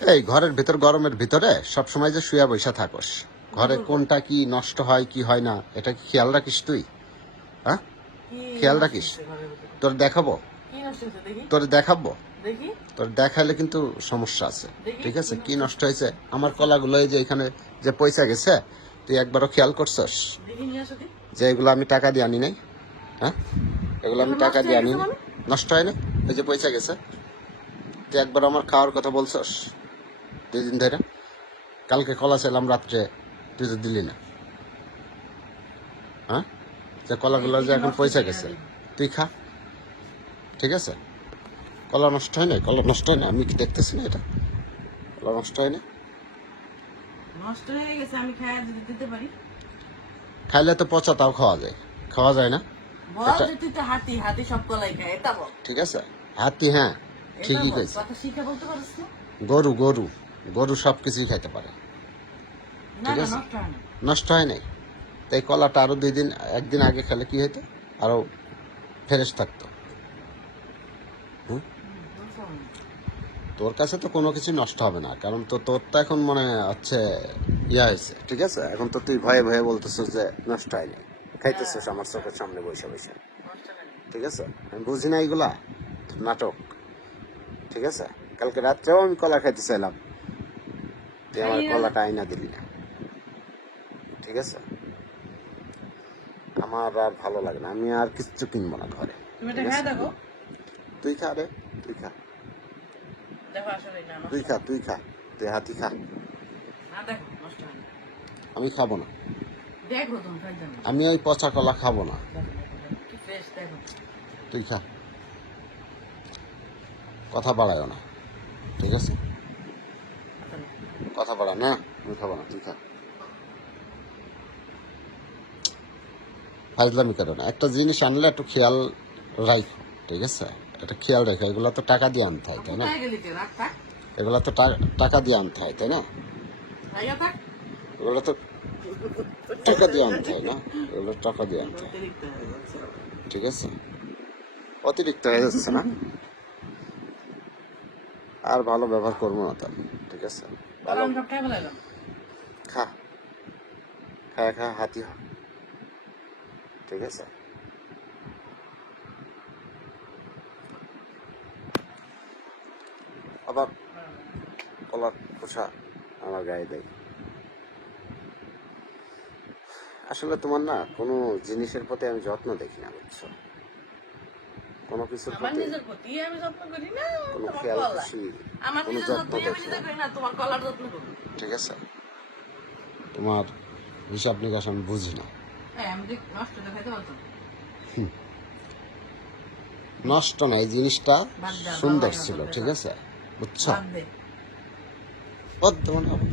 এই ঘরের ভিতর গরমের ভিতরে সবসময় যে শুয়া বৈশা থাকস, ঘরে কোনটা কি নষ্ট হয় কি হয় না এটা কি খেয়াল রাখিস তুই? হ্যাঁ, খেয়াল রাখিস? তোর দেখাবো, তোর দেখাবো, তোর দেখাইলে কিন্তু সমস্যা আছে। ঠিক আছে, কি নষ্ট হয়েছে? আমার কলাগুলো এই যে এখানে যে পয়সা গেছে, তুই একবারও খেয়াল করছস যে এগুলো আমি টাকা দিয়ে আনি নাই? হ্যাঁ, এগুলো আমি টাকা দিয়ে আনি নাই, নষ্ট হয় না, এই যে পয়সা গেছে। তুই একবার আমার খাওয়ার কথা বলছস 2 দিন ধরে? কালকে কলা ছিলাম রাত্রে, তুই তো দিলি না। হ্যাঁ, যে কলাগুলো যে এখন পয়সা গেছে, তুই খা। ঠিক আছে, কলা নষ্ট হয় না, কলা নষ্ট হয় না, আমি কি দেখতেছি না এটা? কলা নষ্ট হয় না? নষ্ট হয়ে গেছে, আমি খাইয়া যদি দিতে পারি। খাইলে তো পচা, তাও খাওয়া যায়, খাওয়া যায় না? বল যে তুই তো হাতি, হাতি সব কলাই খায়, এটা বল। ঠিক আছে, হাতি, হ্যাঁ ঠিকই কইছে। কথা শিখে বলতে পারিস না? গরু গরু গরু সব কিছুই খাইতে পারে। না ঠিক না, আছে, নষ্ট হয় না। নষ্ট হয় নাই। তাই কলাটা আরো 2 দিন, 1 দিন আগে খেলে কি হইতো? আরো ফ্রেশ থাকতো। হুম, নষ্ট হয় না। তোর কাছে তো কোনো কিছু নষ্ট হবে না, কারণ তো তোর তো এখন মনে হচ্ছে ইয়া হয়েছে। ঠিক আছে, এখন তো তুই ভয়ে ভয়ে বলতেছিস যে নষ্ট হয় নাই, খাইতেছিস আমার চোখের সামনে বসে বসে। নষ্ট হয় না। ঠিক আছে, আমি বুঝি না এইগুলা নাটক। ঠিক আছে, কালকে রাত্রেও আমি কলা খাইতে চাইলাম, তুই আমার কলাটা আইনা দিলি না। ঠিক আছে, আমার আর ভালো লাগে না, আমি আর কিচ্ছু কিনবো না ঘরে। তুমি এটা খাইয়া দেখো। তুই খা রে, তুই খা, দেখো আসলে না নষ্ট তুই খা, তুই খা, তুই হাতি খা। না, দেখো নষ্ট হয় না। আমি খাবো না, দেখো তুমি খাইতে না। আমি ওই পচা কলা খাবো না। দেখো, দেখো, দেখো, কি ফ্রেশ দেখো। তুই খা, কথা বাড়ায়ও না। ঠিক আছে, আসলে কথা বাড়া না, আমি খাবো না, তুই খা। ফাজলামি করো না, একটা জিনিস আনলে একটু খেয়াল রাখো। ঠিক আছে, এটা খেয়াল রেখো, এগুলো তো টাকা দিয়ে আনতে হয়, তাই না? কোথায় গেলি তুই? রাখ থাক, এগুলো তো টাকা দিয়ে আনতে হয়, তাই না? খাইয়া থাক। এগুলো তো টাকা দিয়ে আনতে হয় না, এগুলো টাকা দিয়ে আনতে হয়। অতিরিক্ত হয়ে যাচ্ছে। ঠিক আছে, অতিরিক্ত হয়ে যাচ্ছে না, আর ভালো ব্যবহার করবো না তার। ঠিক আছে, ভালো আমি সব খাই ফেলাইলাম। খা, খা খা, হাতি হ। ঠিক আছে, আবার কলার খোসা আমার গায়ে দেয়। আসলে তোমার না কোনো জিনিসের প্রতি আমি যত্ন দেখি না, বুঝছো? কোনো কিছুর আমার প্রতি নিজের প্রতি আমি যত্ন করি না, কোনো তোমার খেয়াল কলা। খুশি, আমার কোনো নিজের যত্ন যত্ন আমি দেখি নিজে না। করি না, তোমার কলার যত্ন করবো। ঠিক আছে, তোমার হিসাব নিকাশ আমি বুঝি না। হ্যাঁ, আমি দেখ নষ্ট করে খাইতে পারতাম। নষ্ট না, এই জিনিসটা বাদ দে, সুন্দর বাবা, ছিল। বাদ দে, ঠিক বাদ আছে, বুঝছো? বাদ দে। বর্ধমান হবে।